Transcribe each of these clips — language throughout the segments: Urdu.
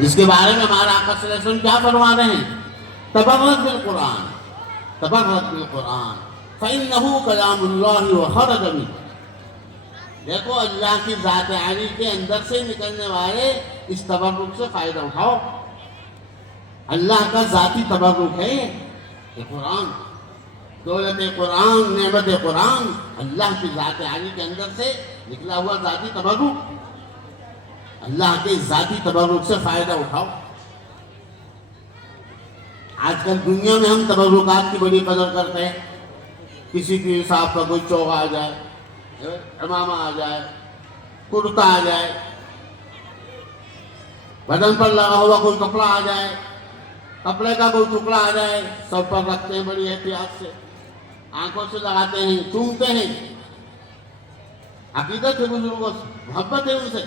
اس کے بارے میں ہمارا آقا صلی اللہ علیہ وسلم کیا فرما رہے ہیں؟ تبرک بالقرآن، تبرک بالقرآن فإنه کلام اللہ وخرج منہ۔ دیکھو اللہ کی ذات عالی کے اندر سے نکلنے والے اس تبرک سے فائدہ اٹھاؤ۔ اللہ کا ذاتی تبرک ہے یہ قرآن، دولت قرآن، نعمت قرآن، اللہ کی ذات عالی کے اندر سے نکلا ہوا ذاتی تبرک۔ اللہ کے ذاتی تبرک سے فائدہ اٹھاؤ۔ آج کل دنیا میں ہم تبرکات کی بڑی قدر کرتے ہیں۔ کسی کی صاحب کا کوئی چوغا آ جائے، امامہ آ جائے، کرتا آ جائے، بدن پر لگا ہوا کوئی کپڑا آ جائے، کپڑے کا کوئی ٹکڑا آ جائے، سر پر رکھتے ہیں بڑی احتیاط سے، آنکھوں سے لگاتے ہیں، چومتے ہیں۔ عقیدت ہے بزرگوں سے، محبت ہے ان سے۔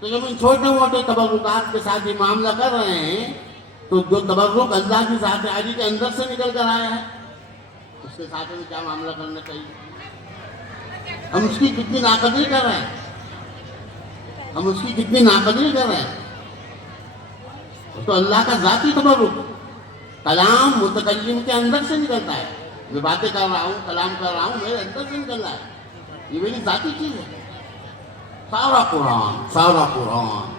تو جب ان چھوٹے موٹے تبرکات کے ساتھ یہ معاملہ کر رہے ہیں تو جو تبرک اللہ کی ذات عالی کے اندر سے نکل کر آیا ہے اس کے ساتھ ہمیں کیا معاملہ کرنا چاہیے؟ ہم اس کی کتنی ناقدری کر رہے ہیں، ہم اس کی کتنی ناقدری کر رہے ہیں۔ تو اللہ کا ذاتی تبرک، کلام متکلم کے اندر سے نکلتا ہے۔ میں باتیں کر رہا ہوں، کلام کر رہا ہوں، میرے اندر سے نکل رہا ہے، یہ میری ذاتی چیز ہے۔ سارا قرآن، سارا قرآن،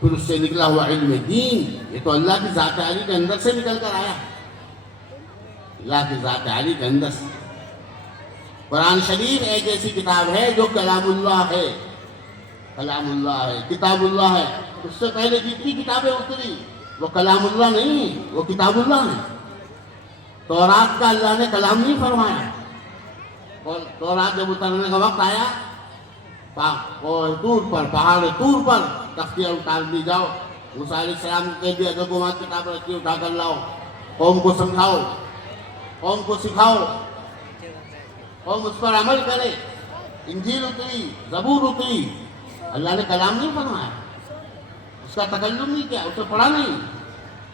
پھر اس سے نکلا ہوا علم دین، یہ تو اللہ کی ذات عالی کے اندر سے نکل کر آیا، اللہ کی ذات عالی کے اندر سے۔ قرآن شریف ایک ایسی کتاب ہے جو کلام اللہ ہے، کلام اللہ ہے، کتاب اللہ ہے۔ اس سے پہلے جتنی کتابیں اتری وہ کلام اللہ نہیں، وہ کتاب اللہ ہے۔ تورات کا اللہ نے کلام نہیں فرمایا، اور تورات جب اترنے کا وقت آیا، طور پر، پہاڑ طور پر تختیاں اتار دی جاؤ، موسیٰ علیہ السلام کو کہہ دیا جب وہاں کتاب رکھی اٹھا کر لاؤ، قوم کو سمجھاؤ، قوم کو سکھاؤ، قوم اس پر عمل کرے۔ انجیل اتری، زبور اتری، اللہ نے کلام نہیں فرمایا، اس کا تکلم نہیں کیا، اسے پڑھا نہیں۔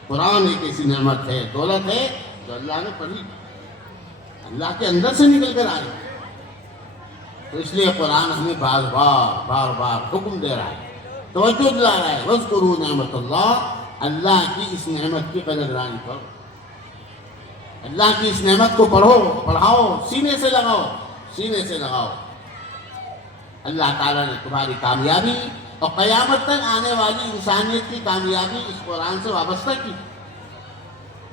قرآن ایک ایسی نعمت ہے، دولت ہے جو اللہ نے پڑھی، اللہ کے اندر سے نکل کر آئی۔ تو اس لیے قرآن ہمیں بار بار حکم دے رہا ہے، توجہ دلا رہا ہے، وَاذْكُرُوا نعمت اللہ، اللہ کی اس نعمت کی قدردانی کرو، اللہ کی اس نعمت کو پڑھو، پڑھاؤ، سینے سے لگاؤ، سینے سے لگاؤ۔ اللہ تعالیٰ نے تمہاری کامیابی اور قیامت تک آنے والی انسانیت کی کامیابی اس قرآن سے وابستہ کی،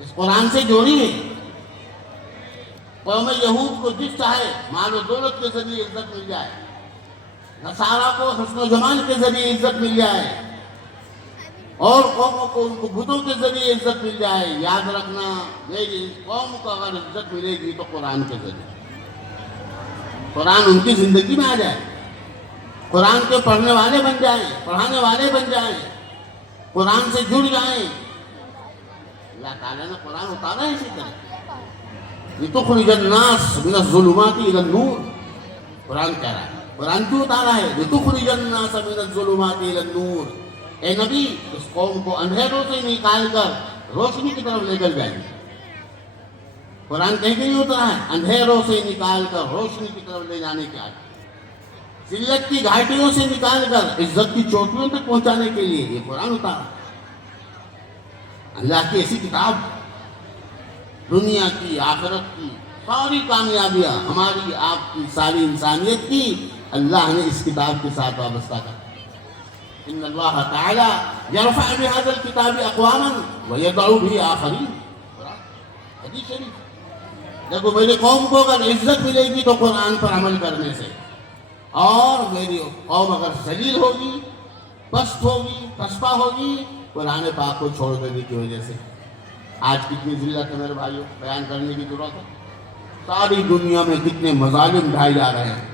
اس قرآن سے جوڑی ہے۔ قوم یہود کو جس چاہے مال و دولت کے ذریعے عزت مل جائے، نصارہ کو حسن و جمال کے ذریعے عزت مل جائے، اور قوموں کو ان کو بتوں کے ذریعے عزت مل جائے، یاد رکھنا میری اس قوم کو اگر عزت ملے گی تو قرآن کے ذریعے، قرآن ان کی زندگی میں آ جائے، قرآن کے پڑھنے والے بن جائیں، پڑھانے والے بن جائیں، قرآن سے جڑ جائیں۔ اللہ تعالیٰ نے قرآن اتارا ہے اسی طرح، لِتُخْرِجَ النَّاسَ مِنَ الظُّلُمَاتِ إِلَى النُّورِ، قرآن کہہ رہا ہے، قرآن کیوں اتارا ہے؟ لِتُخْرِجَ النَّاسَ مِنَ الظُّلُمَاتِ إِلَى النُّورِ، اے نبی اس قوم کو اندھیروں سے نکال کر روشنی کی طرف لے کر جائیں۔ قرآن کہیں کہ نہیں اترا ہے، اندھیروں سے نکال کر روشنی کی طرف لے جانے کے آگے، ذلت کی گھاٹیوں سے نکال کر عزت کی چوٹیوں تک پہنچانے کے لیے یہ قرآن اتارا۔ اللہ کی ایسی کتاب، دنیا کی، آخرت کی ساری کامیابیاں، ہماری آپ کی ساری انسانیت کی، اللہ نے اس کتاب کے ساتھ وابستہ کر۔ ان اللہ تعالی یرفع بهذا الكتاب اقواما ويضع به آخرین، حدیث شریف۔ دیکھو میری قوم کو اگر عزت ملے گی تو قرآن پر عمل کرنے سے، اور میری قوم اگر ذلیل ہوگی، پست ہوگی، پسپا ہوگی قرآن پاک کو چھوڑ دینے کی وجہ سے۔ آج کتنی ذلت ہے میرے بھائیوں، بیان کرنے کی ضرورت ہے۔ ساری دنیا میں کتنے مظالم ڈھائے جا رہے ہیں،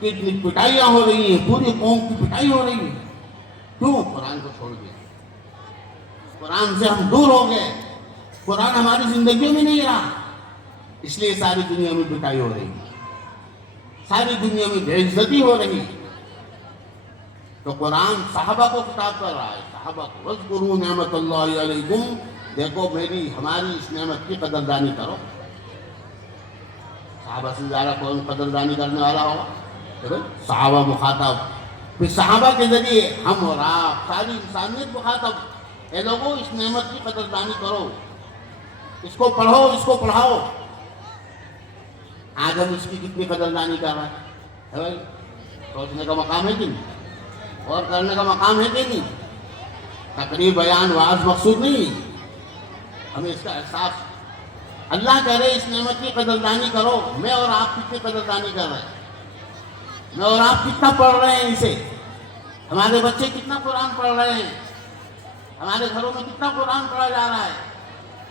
کتنی پٹائیاں ہو رہی ہیں، پوری قوم کی پٹائی ہو رہی ہے، کیوں؟ قرآن کو چھوڑ دیا، قرآن سے ہم دور ہو گئے، قرآن ہماری زندگیوں میں نہیں رہا، اس لیے ساری دنیا میں پٹائی ہو رہی ہے، ساری دنیا میں بے عزتی ہو رہی ہے۔ تو قرآن صحابہ کو خطاب کر رہا ہے، صحابہ کو، وَاذْكُرُوا نِعْمَتَ اللَّهِ عَلَيْكُمْ، دیکھو میری ہماری اس نعمت کی قدردانی کرو۔ صحابہ سے زیادہ کون قدردانی کرنے والا ہوگا؟ صحابہ مخاطب، پھر صحابہ کے ذریعے ہم اور آپ ساری انسانیت کو خاطب، اے لوگوں اس نعمت کی قدردانی کرو، اس کو پڑھو، اس کو پڑھاؤ۔ آج ہم اس کی کتنی قدردانی کر رہے ہیں؟ بھائی سوچنے کا مقام ہے کہ نہیں؟ اور کرنے کا مقام ہے کہ نہیں؟ تقریر بیان واعظ مقصود نہیں، ہمیں اس کا احساس۔ اللہ کہہ رہے اس نعمت کی قدردانی کرو۔ میں اور آپ کتنی قدردانی کر رہے ہیں؟ میں اور آپ کتنا پڑھ رہے ہیں اسے؟ ہمارے بچے کتنا قرآن پڑھ رہے ہیں؟ ہمارے گھروں میں کتنا قرآن پڑھا جا رہا ہے؟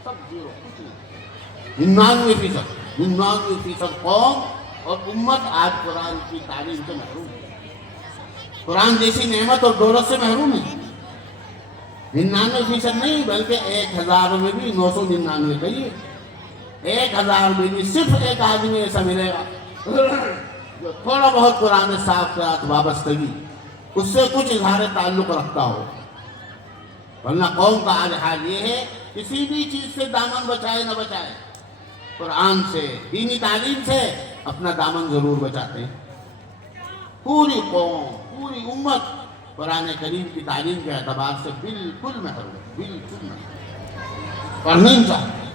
سب زیرو، کچھ نہیں۔ 99% 99% قوم اور امت آج قرآن کی تعلیم سے محروم ہے، قرآن جیسی نعمت اور دولت سے محروم ہے۔ 99% نہیں بلکہ 1000 میں بھی 999 کہیے، 1000 میں بھی صرف ایک آدمی ایسا ملے گا جو تھوڑا بہت قرآن صاحب کے ساتھ وابستگی، اس سے کچھ اظہار تعلق رکھتا ہو۔ ورنہ قوم کا آج حال یہ ہے، کسی بھی چیز سے دامن بچائے نہ بچائے، قرآن سے، دینی تعلیم سے اپنا دامن ضرور بچاتے ہیں۔ پوری قوم، پوری امت قرآن کریم کی تعلیم کے اعتبار سے بالکل محروم ہے، بالکل محروم۔ پڑھنا نہیں چاہتے،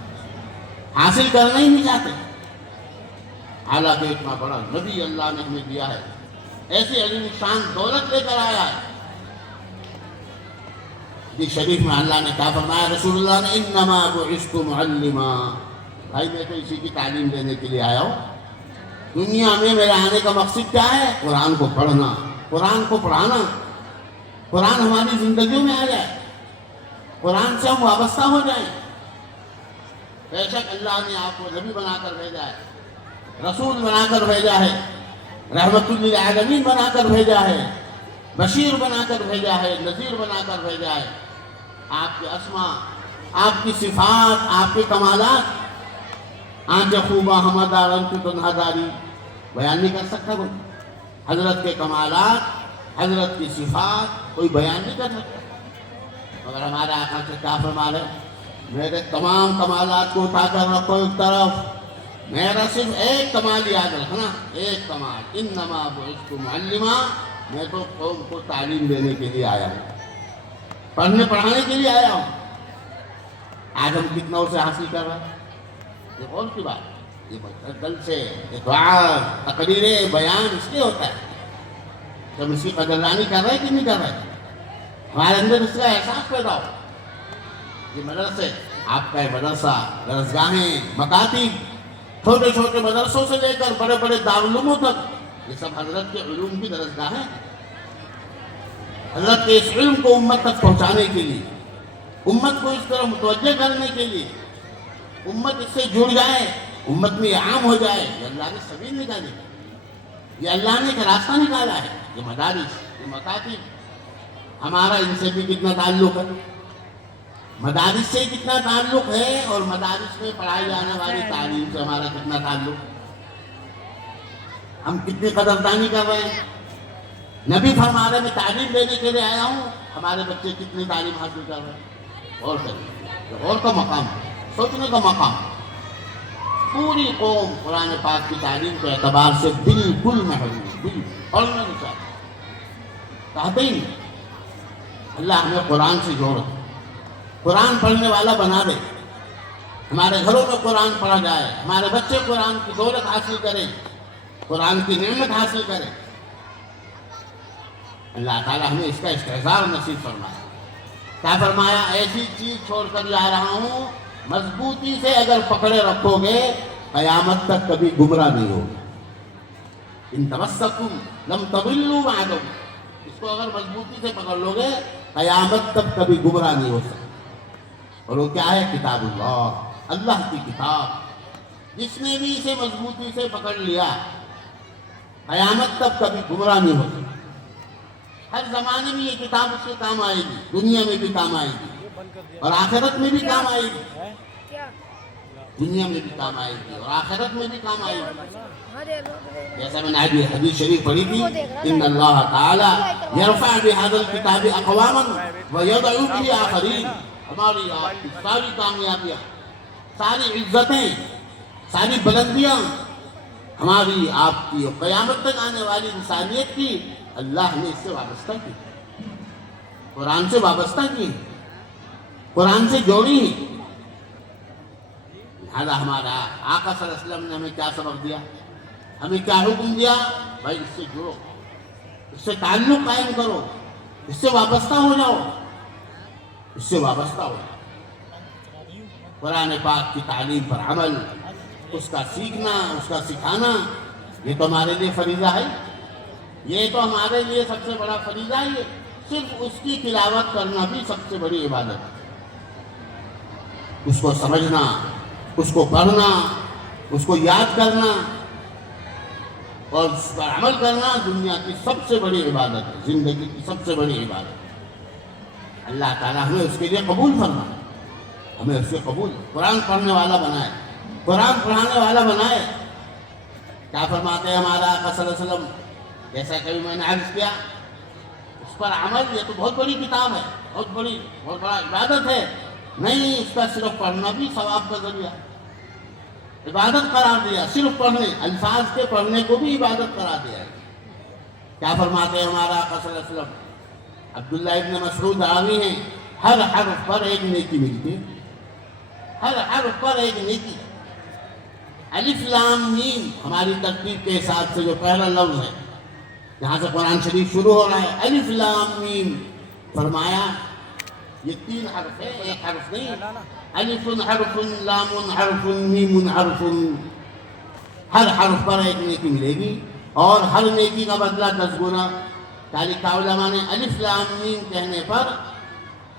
حاصل کرنا ہی نہیں چاہتے۔ حالانکہ اتنا بڑا نبی اللہ نے ہمیں دیا ہے، ایسی عظیم شان دولت لے کر آیا ہے۔ حدیث شریف میں اللہ نے کیا فرمایا؟ رسول اللہ نے انما بعثت معلما، بھائی میں تو اسی کی تعلیم دینے کے لیے آیا ہوں۔ دنیا میں میرے آنے کا مقصد کیا ہے؟ قرآن کو پڑھنا، قرآن کو پڑھانا، قرآن ہماری زندگیوں میں آ جائے، قرآن سے ہم وابستہ ہو جائیں۔ بے شک اللہ نے آپ کو نبی بنا کر بھیجا ہے، رسول بنا کر بھیجا ہے، رحمت للعالمین بنا کر بھیجا ہے، بشیر بنا کر بھیجا ہے، نذیر بنا کر بھیجا ہے۔ آپ کے اسماء، آپ کی صفات، آپ کے کمالات آنچ خوبہ ہمدار کی تنہا داری بیان نہیں کر سکتا کوئی۔ حضرت کے کمالات، حضرت کی صفات کوئی بیان نہیں کر سکتا، مگر ہمارے آقا سے کیا فرما رہے؟ میرے تمام کمالات کو اٹھا کر رکھو ایک طرف، میرا صرف ایک کمال یاد رکھنا، ایک کمال، انما بعثت معلما، میں تو قوم کو تعلیم دینے کے لیے آیا ہوں، پڑھنے پڑھانے کے لیے آیا ہوں۔ آج ہم کتنا اسے حاصل کر رہے ہیں؟ یہ غور کی بات، یہ دل سے دعا، تقریریں، بیان اس لیے ہوتا ہے جب اس کی قدردانی کر رہے کہ نہیں کر رہے، ہمارے اندر اس کا احساس پیدا ہو۔ یہ مدرسے، آپ کا مدرسہ، درسگاہیں، مکاتب، چھوٹے چھوٹے مدرسوں سے لے کر بڑے بڑے دارالعلوموں تک، یہ سب حضرت کے علوم کی درسگاہیں، حضرت کے اس علم کو امت تک پہنچانے کے لیے، امت کو اس طرح متوجہ کرنے کے لیے، امت اس سے جڑ جائے، امت میں یہ عام ہو جائے۔ یہ اللہ نے سبیل نکالی، یہ اللہ نے ایک راستہ نکالا ہے۔ یہ مدارس، یہ مکاتب، ہمارا ان سے بھی کتنا تعلق ہے، مدارس سے کتنا تعلق ہے، اور مدارس میں پڑھائی جانے والی تعلیم سے ہمارا کتنا تعلق، ہم کتنی قدردانی کر رہے ہیں۔ نبی فرما رہے میں تعلیم دینے کے لیے آیا ہوں، ہمارے بچے کتنی تعلیم حاصل کر رہے ہیں؟ غور کریں، غور کا مقام ہے، سوچنے کا مقام۔ پوری قوم قرآن پاک کی تعلیم کے اعتبار سے بالکل محروم، بالکل پڑھنا نہیں چاہتے، کہتے ہی نہیں۔ اللہ ہمیں قرآن سے جوڑ، قرآن پڑھنے والا بنا دے، ہمارے گھروں میں قرآن پڑھا جائے، ہمارے بچے قرآن کی دولت حاصل کریں، قرآن کی نعمت حاصل کریں۔ اللہ تعالیٰ ہمیں اس کا استحضار نصیب فرمایا۔ کیا فرمایا؟ ایسی چیز چھوڑ کر جا رہا ہوں، مضبوطی سے اگر پکڑے رکھو گے قیامت تک کبھی گمراہ نہیں ہوگے۔ ان تمسکتم لم تضلوا بعدہ، اس کو اگر مضبوطی سے پکڑ لو گے قیامت تک کبھی گمراہ نہیں ہو سکتے۔ اور وہ کیا ہے؟ کتاب اللہ، اللہ کی کتاب۔ جس نے بھی اسے مضبوطی سے پکڑ لیا قیامت تک کبھی گمراہ نہیں ہو سکتا۔ ہر زمانے میں یہ کتاب اس کے کام آئے گی، دنیا میں بھی کام آئے گی اور آخرت میں بھی کام آئے گی، دنیا میں بھی کام آئے گی اور آخرت میں بھی کام آئے گی۔ جیسا میں نے آج یہ حدیث شریف پڑھی تھی، ان اللہ تعالی یرفع بہذا الکتاب اقواما ویضع به آخرین۔ ہماری آپ کی ساری کامیابیاں، ساری عزتیں، ساری بلندیاں، ہماری آپ کی قیامت تک آنے والی انسانیت کی اللہ نے اس سے وابستہ کی، قرآن سے وابستہ کی، قرآن سے جوڑی ہے۔ لہذا ہمارا آقا صلی اللہ علیہ وسلم نے ہمیں کیا سبق دیا، ہمیں کیا حکم دیا؟ بھائی اس سے جڑو، اس سے تعلق قائم کرو، اس سے وابستہ ہو جاؤ، اس سے وابستہ ہو جاؤ۔ قرآن پاک کی تعلیم پر عمل، اس کا سیکھنا، اس کا سکھانا، یہ تو ہمارے لیے فریضہ ہے، یہ تو ہمارے لیے سب سے بڑا فریضہ ہے۔ صرف اس کی تلاوت کرنا بھی سب سے بڑی عبادت ہے۔ اس کو سمجھنا، اس کو پڑھنا، اس کو یاد کرنا اور اس پر عمل کرنا دنیا کی سب سے بڑی عبادت ہے، زندگی کی سب سے بڑی عبادت ہے۔ اللہ تعالیٰ ہمیں اس کے لیے قبول فرمائے، ہمیں اس سے قبول، قرآن پڑھنے والا بنائے، قرآن پڑھانے والا بنائے۔ کیا فرماتے ہیں ہمارا آقا صلی اللہ علیہ وسلم؟ جیسا کبھی میں نے عرض کیا، اس پر عمل، یہ تو بہت بڑی کتاب ہے، بہت بڑا عبادت ہے، نہیں اس کا صرف پڑھنا بھی ثواب کا ذریعہ، عبادت قرار دیا، صرف پڑھنے، الفاظ کے پڑھنے کو بھی عبادت قرار دیا ہے۔ کیا فرماتے ہیں ہمارا آقا صلی اللہ علیہ وسلم؟ عبداللہ ابن مسعود راوی ہیں، ہر حرف پر ایک نیکی ملتی ہے، ہر حرف پر ایک نیکی۔ الف لام میم ہماری ترتیب کے حساب سے جو پہلا لفظ ہے، جہاں سے قرآن شریف شروع ہو رہا ہے، الف لام میم، فرمایا یہ 3 حرف ہے، ایک حرف نہیں۔ الف حرف، لام حرف، میم حرف، ہر حرف پر ایک نیکی ملے گی اور ہر نیکی کا بدلہ 10 گنا۔ لکھا علماء نے الف لام میم کہنے پر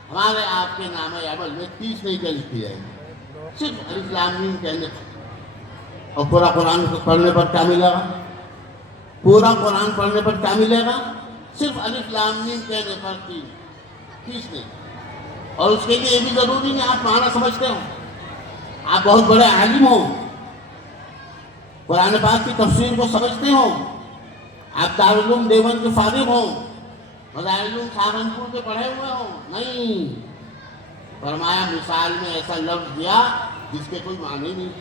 ہمارے آپ کے نام عمل میں 30 نیکیاں لکھی جائیں گی، صرف الف لام میم کہنے پر۔ اور پورا قرآن پڑھنے پر کیا ملے گا؟ پورا قرآن پڑھنے پر کیا ملے گا؟ صرف الف لام میم کہنے پر 30 نیکی۔ اور اس کے لیے یہ بھی ضروری نہیں آپ معنی سمجھتے ہو، آپ بہت بڑے عالم ہو، قرآن پاک کی تفسیر کو سمجھتے ہو، آپ دارالعلوم دیوبند کے فارغ ہوں، دارالعلوم سہارنپور کے پڑھے ہوئے ہوں، نہیں۔ فرمایا مثال میں ایسا لفظ دیا جس کے کوئی معنی نہیں،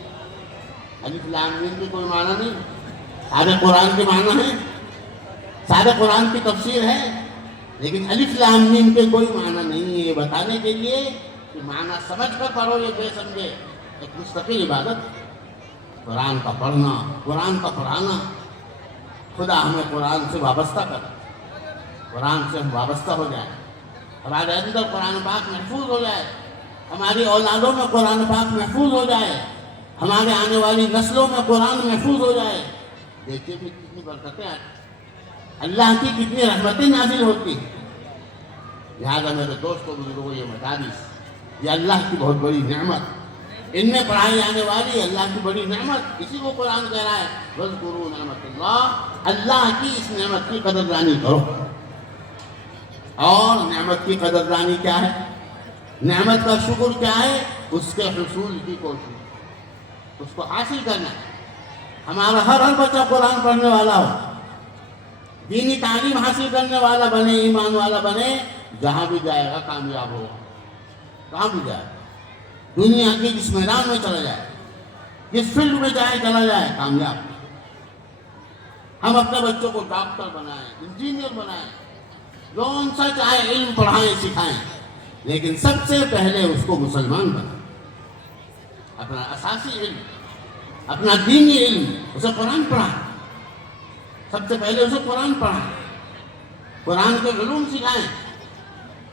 الف لام میم کے کوئی معنی نہیں، سارے قرآن کے معنی ہیں، سارے قرآن کی تفسیر ہے، لیکن الف لام میم کے کوئی معنی نہیں ہے۔ یہ بتانے کے لیے کہ معنی سمجھ کر پڑھو، یہ بے سمجھے ایک مستقل عبادت، قرآن کا پڑھنا، قرآن کا پڑھانا۔ خدا ہمیں قرآن سے وابستہ کرے، قرآن سے ہم وابستہ ہو جائیں، ہمارے اندر قرآن پاک محفوظ ہو جائے، ہماری اولادوں میں قرآن پاک محفوظ ہو جائے، ہمارے آنے والی نسلوں میں قرآن محفوظ ہو جائے۔ دیکھیے بھی کتنی برکتیں آتی، اللہ کی کتنی رحمتیں نازل ہوتی ہیں۔ لہٰذا میرے دوستوں بزرگوں، یہ مدارس یہ اللہ کی بہت بڑی نعمت، ان میں پڑھائی جانے والی اللہ کی بڑی نعمت، اسی کو قرآن کہہ رہا ہے وَاذْكُرُوا نعمت اللہ، اللہ کی اس نعمت کی قدردانی کرو۔ اور نعمت کی قدردانی کیا ہے؟ نعمت کا شکر کیا ہے؟ اس کے حصول کی کوشش، اس کو حاصل کرنا۔ ہمارا ہر بچہ قرآن پڑھنے والا ہو، دینی تعلیم حاصل کرنے والا بنے، ایمان والا بنے، جہاں بھی جائے گا کامیاب ہوگا، کہاں بھی جائے گا، دنیا کے جس میدان میں چلا جائے، جس فیلڈ میں جائے چلا جائے، کامیاب۔ ہم اپنے بچوں کو ڈاکٹر بنائیں، انجینئر بنائیں، جون سا چاہے علم پڑھائیں سکھائیں، لیکن سب سے پہلے اس کو مسلمان بنائیں، اپنا اساسی علم، اپنا دینی علم، اسے قرآن پڑھائیں، سب سے پہلے اسے قرآن پڑھائیں، قرآن کے علوم سکھائیں،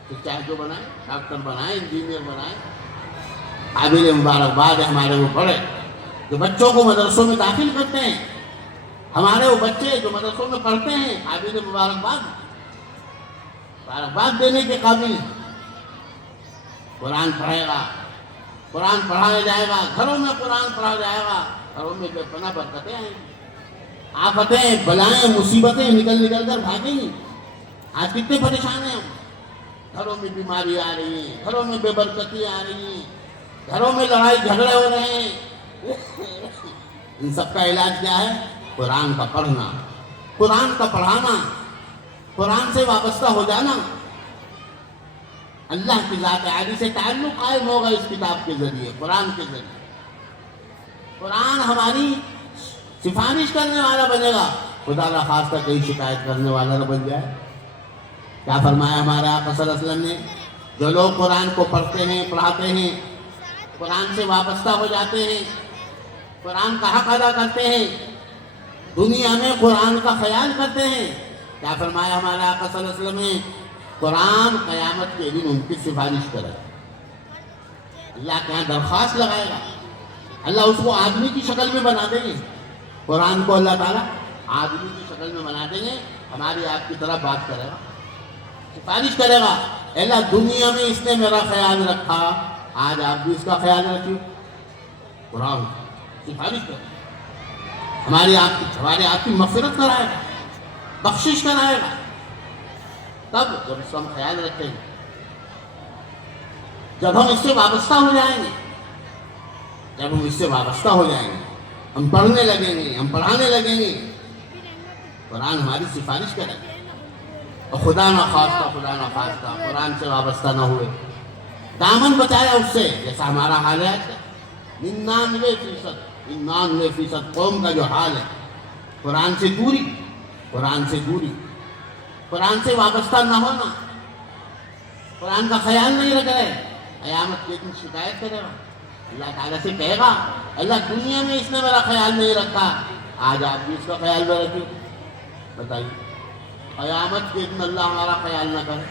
تو چاہے جو بنائیں، ڈاکٹر بنائیں، انجینئر بنائیں۔ قابل مبارکباد ہے ہمارے وہ بڑے جو بچوں کو مدرسوں میں داخل کرتے ہیں، ہمارے وہ بچے جو مدرسوں میں پڑھتے ہیں، قابل مبارکباد دینے کے قابل۔ قرآن پڑھے گا، قرآن پڑھایا جائے گا، گھروں میں قرآن پڑھا جائے گا، گھروں میں بے پناہ برکتیں آئیں گی، آفتیں، بلائیں، مصیبتیں نکل کر بھاگیں گی۔ آج کتنے پریشان ہیں ہم، گھروں میں بیماری آ رہی ہیں، گھروں میں بے برکتی آ رہی ہیں، گھروں میں لڑائی جھگڑے ہو رہے ہیں۔ ان سب کا علاج کیا ہے؟ قرآن کا پڑھنا، قرآن کا پڑھانا، قرآن سے وابستہ ہو جانا۔ اللہ کی ذات عالی سے تعلق قائم ہوگا اس کتاب کے ذریعے، قرآن کے ذریعے۔ قرآن ہماری سفارش کرنے والا بنے گا، خدا نہ خواستہ کہیں شکایت کرنے والا نہ بن جائے. کیا فرمایا ہمارے آقا صلی اللہ علیہ وسلم نے؟ جو لوگ قرآن کو پڑھتے ہیں، پڑھاتے ہیں، قرآن سے وابستہ ہو جاتے ہیں، قرآن کا حق ادا کرتے ہیں، دنیا میں قرآن کا خیال کرتے ہیں، کیا فرمایا ہمارے آقا صلی اللہ علیہ وسلم نے؟ قرآن قیامت کے دن ان کی سفارش کرے گا. اللہ کے یہاں درخواست لگائے گا. اللہ اس کو آدمی کی شکل میں بنا دیں گے. قرآن کو اللہ تعالیٰ آدمی کی شکل میں بنا دیں گے، ہماری آپ کی طرح بات کرے گا، سفارش کرے گا. اللہ دنیا میں اس نے میرا خیال رکھا، آج آپ بھی اس کا خیال رکھیے. قرآن سفارش کرے گا، ہمارے آپ کی مغفرت کرائے گا، بخشش کرائے گا. تب جب اس کا ہم خیال رکھیں گے، جب ہم اس سے وابستہ ہو جائیں گے، جب ہم اس سے وابستہ ہو جائیں گے، ہم پڑھنے لگیں گے، ہم پڑھانے لگیں گے، قرآن ہماری سفارش کرے گا. اور خدا نہ خواستہ قرآن سے وابستہ نہ ہوئے، دامن بچایا اس سے، جیسا ہمارا حال ہے. 99% قوم کا جو حال ہے، قرآن سے دوری، قرآن سے وابستہ نہ ہونا، قرآن کا خیال نہیں رکھ رہے. قیامت کے دن شکایت کرے گا، اللہ تعالیٰ سے کہے گا اللہ دنیا میں اس نے میرا خیال نہیں رکھا، آج آپ بھی اس کا خیال میں رکھیں. بتائیے قیامت کے دن اللہ ہمارا خیال نہ کرے،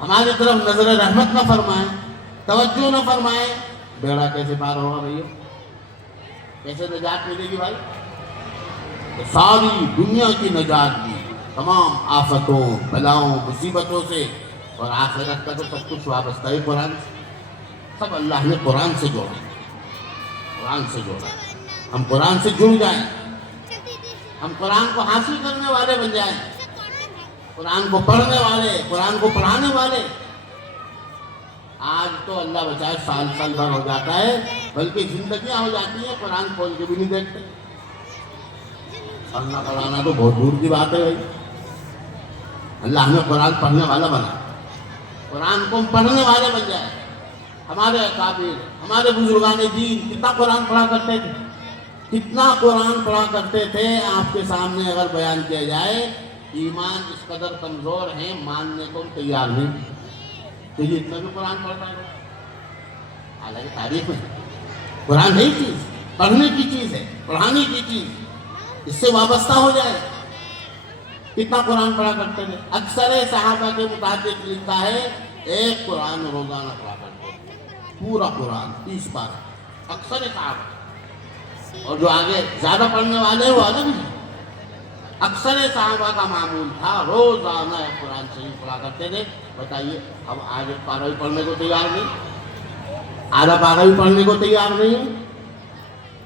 ہماری طرف نظر رحمت نہ فرمائے، توجہ نہ فرمائے، بیڑا کیسے پار ہوگا بھائی؟ کیسے نجات ملے گی بھائی؟ ساری دنیا کی نجات دی، تمام آفتوں، بلاؤں، مصیبتوں سے، اور آخرت کا تو سب کچھ وابستہ ہے قرآن سے. سب اللہ نے قرآن سے جوڑا، ہم قرآن سے جڑ جائیں، ہم قرآن کو حاصل کرنے والے بن جائیں، قرآن کو پڑھنے والے، قرآن کو پڑھانے والے. آج تو اللہ بچائے سال بھر ہو جاتا ہے، بلکہ زندگیاں ہو جاتی ہیں، قرآن کھول کے بھی نہیں دیکھتے. پڑھنا پڑھانا تو بہت دور کی بات ہے بھائی. اللہ ہمیں قرآن پڑھنے والا بنا، قرآن کو ہم پڑھنے والے بن جائیں. ہمارے اکابر، ہمارے بزرگان دین کتنا قرآن پڑھا کرتے تھے، کتنا قرآن پڑھا کرتے تھے. آپ کے سامنے اگر بیان کیا جائے، ایمان اس قدر کمزور ہیں، ماننے کو تیار نہیں کہ یہ اتنا بھی قرآن پڑھتا ہے. حالانکہ تاریخ میں قرآن ہے چیز، پڑھنے کی چیز ہے، پڑھانے کی چیز، اس سے وابستہ ہو جائے. کتنا قرآن پڑھا کرتے تھے. اکثر صحابہ کے مطابق لکھا ہے ایک قرآن روزانہ پڑھا کرتے تھے، پورا قرآن 30 پارہ، اکثر صحابہ. اور جو آگے زیادہ پڑھنے والے وہ الگ ہیں. اکثر صحابہ کا معمول تھا روزانہ قرآن شریف پڑھا کرتے تھے. بتائیے ہم آج ایک پارہ بھی پڑھنے کو تیار نہیں، آدھا پارہ بھی پڑھنے کو تیار نہیں،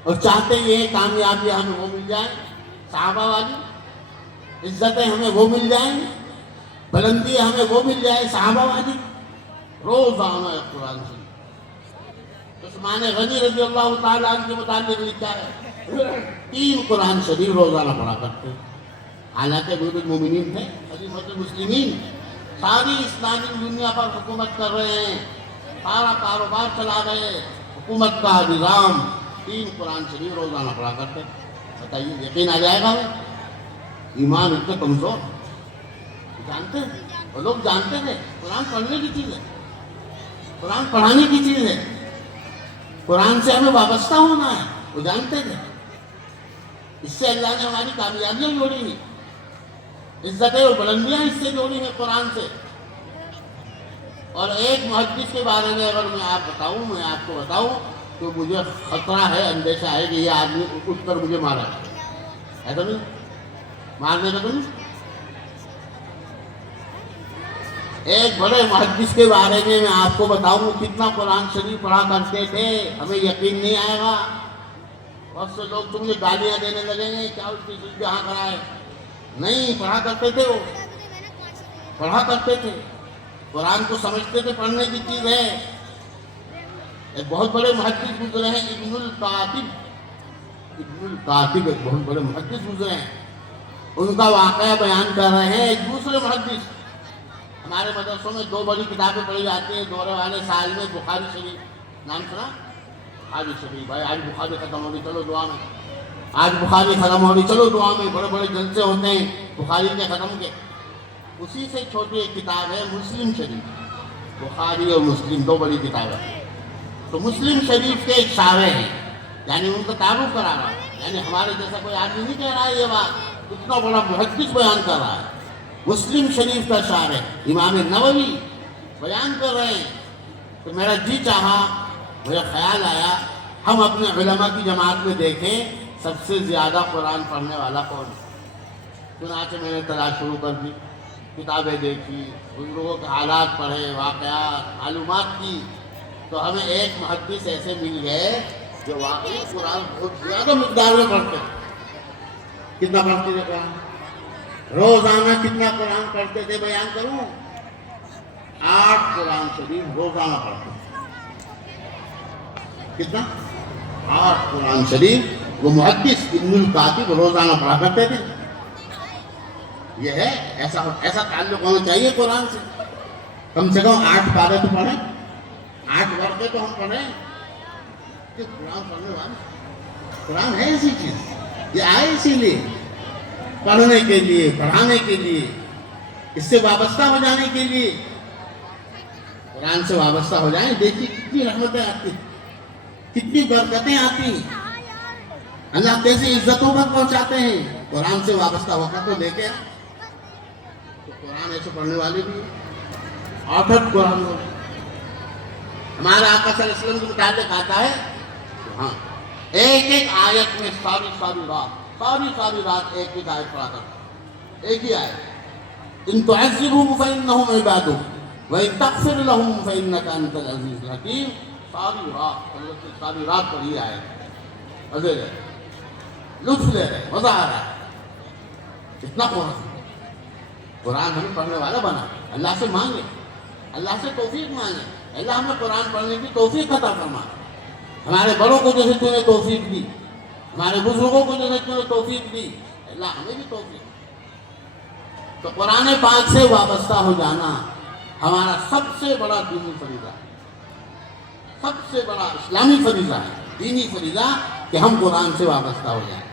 اور چاہتے یہ کامیابی ہمیں وہ مل جائے صحابہ والی، عزتیں ہمیں وہ مل جائیں، بلندی ہمیں وہ مل جائے صحابہ والی. روزانہ قرآن شریف. عثمان غنی رضی اللہ تعالیٰ عنہ کے متعلق لکھا ہے 3 قرآن شریف روزانہ پڑھا کرتے. حالانکہ امیر المومنین تھے، خلیفۃ المسلمین، ساری اسلامی دنیا پر حکومت کر رہے ہیں، سارا کاروبار چلا رہے ہیں، حکومت کا نظام. 3 قرآن شریف روزانہ پڑھا کرتے. بتائیے یقین آ جائے گا. ایمان اتنے کمزور جانتے ہیں، وہ لوگ جانتے ہیں قرآن پڑھنے کی چیز ہے، قرآن پڑھانے کی چیز ہے، قرآن سے ہمیں وابستہ ہونا ہے، وہ جانتے تھے. اس سے اللہ نے ہماری کامیابیاں جوڑی ہیں، عزتیں اور بلندیاں اس سے جوڑی ہیں قرآن سے. اور ایک محدث کے بارے میں اگر میں آپ کو بتاؤں تو مجھے خطرہ ہے، اندیشہ ہے کہ یہ آدمی اٹھ کر مجھے مارا ہے تو نہیں، مارنے کا تو نہیں. ایک بڑے محدث کے بارے میں آپ کو بتاؤں کتنا قرآن شریف پڑھا کرتے تھے، ہمیں یقین نہیں آئے گا. بہت سے لوگ تو مجھے گالیاں دینے لگیں گے، کیا اس کی جہاں کرائے. نہیں، پڑھا کرتے تھے، وہ پڑھا کرتے تھے، قرآن کو سمجھتے تھے، پڑھنے کی چیز ہے. ایک بہت بڑے محدث گزرے ہیں ابن القاتب ایک بہت بڑے محدث گزرے ہیں. ان کا واقعہ بیان کر رہے ہیں. ایک دوسرے محدث، ہمارے مدرسوں میں 2 بڑی کتابیں پڑھی جاتی ہیں دورے والے سال میں. بخاری شریف نام سنا؟ بخاری شریف. بھائی آج بخاری ختم ہوگی، چلو دعا میں. آج بخاری ختم ہو رہی، چلو دعا میں بڑے بڑے جلسے ہوتے ہیں بخاری کے ختم کے، اسی سے چھوٹی ایک کتاب ہے مسلم شریف، بخاری اور مسلم دو بڑی کتابیں۔ تو مسلم شریف کے ایک شارح ہیں، یعنی ان کا تعارف کرا رہا ہے، یعنی ہمارے جیسا کوئی آدمی نہیں کہہ رہا ہے یہ بات، اتنا بڑا محدث بیان کر رہا ہے، مسلم شریف کا شارح امام نووی بیان کر رہے ہیں۔ تو میرا جی چاہا، مجھے خیال آیا ہم اپنے علماء کی جماعت میں دیکھیں سب سے زیادہ قرآن پڑھنے والا کون ہے۔ چنانچہ میں نے تلاش شروع کر دی، کتابیں دیکھی، بزرگوں کے حالات پڑھے، واقعات، معلومات کی، تو ہمیں ایک محدث ایسے مل گئے جو واقعی قرآن بہت زیادہ مقدار میں پڑھتے ہیں۔ کتنا پڑھتے تھے قرآن؟ روزانہ کتنا قرآن پڑھتے تھے بیان کروں؟ 8 قرآن شریف روزانہ پڑھتے تھے۔ کتنا؟ 8 قرآن شریف وہ محدث ابن الکاتب روزانہ پڑھا کرتے تھے۔ یہ ہے ایسا تعلق ہونا چاہیے قرآن سے، کم سے کم 8 پارے تو پڑھیں، 8 ورقے تو ہم پڑھیں کہ قرآن پڑھنے والے۔ قرآن ہے ایسی چیز، یہ آئے اسی لیے، پڑھنے کے لیے، پڑھانے کے لیے، اس سے وابستہ ہو جانے کے لیے۔ قرآن سے وابستہ ہو جائیں، دیکھیے کتنی رحمتیں آتی، کتنی برکتیں آتی، اللہ کیسی عزتوں پر پہنچاتے ہیں۔ قرآن سے وابستہ ہو کر تو دیکھیں، تو قرآن ایسے پڑھنے والے بھی ہیں، آٹھ قرآن ہو۔ ہمارا آقا صلی اللہ علیہ وسلم کے متعلق آتا ہے، ہاں ایک ایک آیت میں ساری رات ایک ایک آیت پڑھا کرتا، ایک ہی آیت، ان تعذبهم فإنهم عبادك وإن تغفر لهم فإنك أنت العزيز الحكيم۔ ساری رات پڑھی آیت، مزے لے رہے، لطف لے رہے، مزہ آ رہا ہے۔ اتنا قرآن ہمیں پڑھنے والا بنا، اللہ سے مانگے، اللہ سے توفیق مانگے، اللہ ہمیں قرآن پڑھنے کی توفیق عطا فرما۔ ہمارے بڑوں کو جیسے تو نے توفیق دی، ہمارے بزرگوں کو جیسے تو نے توفیق دی، اللہ ہمیں بھی توفیق دی۔ تو قرآن پاک سے وابستہ ہو جانا ہمارا سب سے بڑا دینی فریضہ ہے، سب سے بڑا اسلامی فریضہ ہے، دینی فریضہ کہ ہم قرآن سے وابستہ ہو جائیں،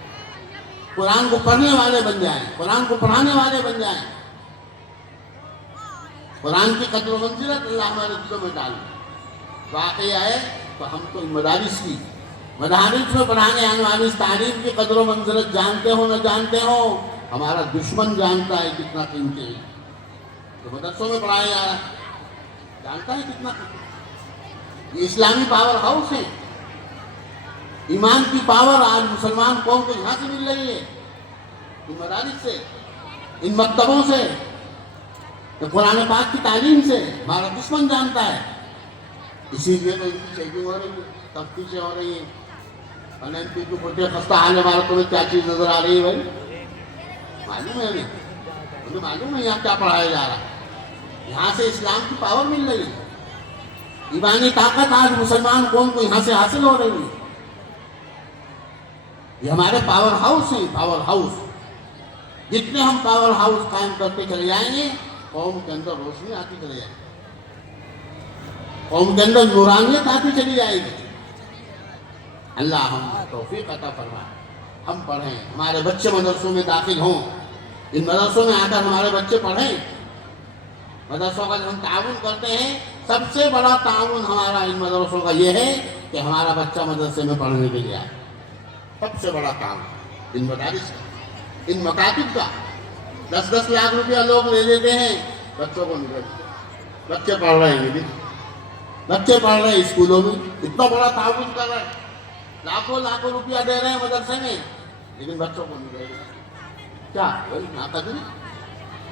قرآن کو پڑھنے والے بن جائیں، قرآن کو پڑھانے والے بن جائیں، قرآن کی قدر و منزلت اللہ ہمارے دلوں میں ڈال دے۔ واقعی ہے تو ہم تو مدارس میں پڑھانے آنے والی اس تعلیم کی قدر و منزلت جانتے ہو نہ جانتے ہو، ہمارا دشمن جانتا ہے کتنا قیمتی ہے، تو مدرسوں میں پڑھایا جا رہا ہے، جانتا ہے کتنا قیمتی۔ یہ اسلامی پاور ہاؤس ہے، ایمان کی پاور آج مسلمان قوم کو یہاں سے مل رہی ہے، ان مدارس سے، ان مکتبوں سے، قرآن پاک کی تعلیم سے۔ ہمارا دشمن جانتا ہے، اسی لیے تو ان کی چیکنگ ہو رہی ہے، تفتیشیں ہو رہی ہیں، اور MP کی پوٹے خستہ حال عمارتوں میں کیا چیز نظر آ رہی ہے بھائی، معلوم ہے مجھے معلوم ہے یہاں کیا پڑھایا جا رہا ہے، یہاں سے اسلام کی پاور مل رہی ہے، ایمانی طاقت آج مسلمان قوم کو یہاں سے حاصل ہو رہی ہے۔ یہ ہمارے پاور ہاؤس ہیں، پاور ہاؤس۔ جتنے ہم پاور ہاؤس قائم کرتے چلے جائیں گے، قوم کے اندر روشنی آتی چلی جائے گی، قوم کے اندر نورانیت آتی چلی جائے گی۔ اللہ ہم توفیق عطا فرمائے، ہم پڑھیں، ہمارے بچے مدرسوں میں داخل ہوں، ان مدرسوں میں آ کر ہمارے بچے پڑھیں۔ مدرسوں کا جب ہم تعاون کرتے ہیں، سب سے بڑا تعاون ہمارا ان مدرسوں کا یہ ہے کہ ہمارا بچہ مدرسے میں پڑھنے کے لیے آئے، سب سے بڑا تعاون ان مدارس کا، ان مکاتب کا۔ 10-10 لاکھ روپیہ لوگ لے لیتے ہیں، بچوں کو نہیں دیتے، بچے پڑھ رہے ہیں، بچے پڑھ رہے ہیں اسکولوں میں، اتنا بڑا تعاون کر رہے ہیں، لاکھوں روپیہ دے رہے ہیں مدرسے میں، لیکن بچوں کو نہیں دے رہے۔ کیا؟ ناقدری،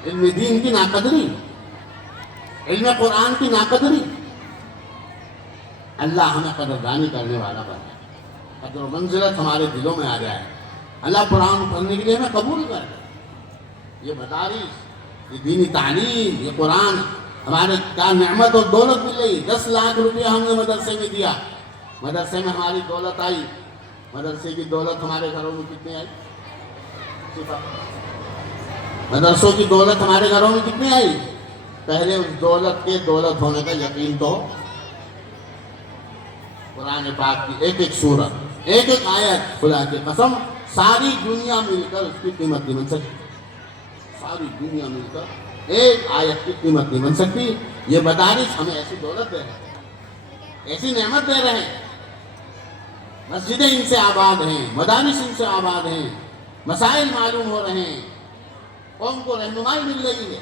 علم دین کی ناقدری، علم قرآن کی ناقدری۔ اللہ ہمیں قدردانی کرنے والا بنائے، قدر و منزلت ہمارے دلوں میں آ جائے، اللہ قرآن پڑھنے کے لیے ہمیں قبول کر دے۔ یہ مدارس، یہ دینی تعلیم، یہ قرآن ہمارے کیا نعمت اور دولت مل رہی۔ 10 لاکھ روپیہ ہم نے مدرسے میں دیا، مدرسے میں ہماری دولت آئی، مدرسے کی دولت ہمارے گھروں میں کتنی آئی؟ مدرسوں کی دولت ہمارے گھروں میں کتنی آئی؟ پہلے اس دولت کے دولت ہونے کا یقین تو قرآن پاک کی ایک ایک سورت، ایک ایک آیت، خدا کی قسم ساری دنیا مل کر اس کی قیمت نہیں بن سکتی. ساری دنیا مل کر ایک آیت کی قیمت نہیں بن سکتی. یہ مدارس ہمیں ایسی دولت دے رہے ہیں, ایسی نعمت دے رہے ہیں. مسجدیں ان سے آباد ہیں, مدارس ان سے آباد ہیں, مسائل معلوم ہو رہے ہیں, قوم کو رہنمائی مل رہی ہے.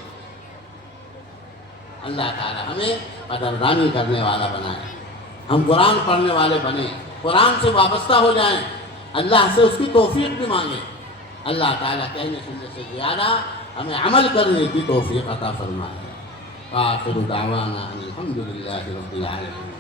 اللہ تعالی ہمیں قدردانی کرنے والا بنائے, ہم قرآن پڑھنے والے بنیں, قرآن سے وابستہ ہو جائیں, اللہ سے اس کی توفیق بھی مانگیں. اللہ تعالیٰ کہنے سننے سے زیادہ ہمیں عمل کرنے کی توفیق عطا فرمائے. آخر دعوانا ان الحمدللہ رب العالمین.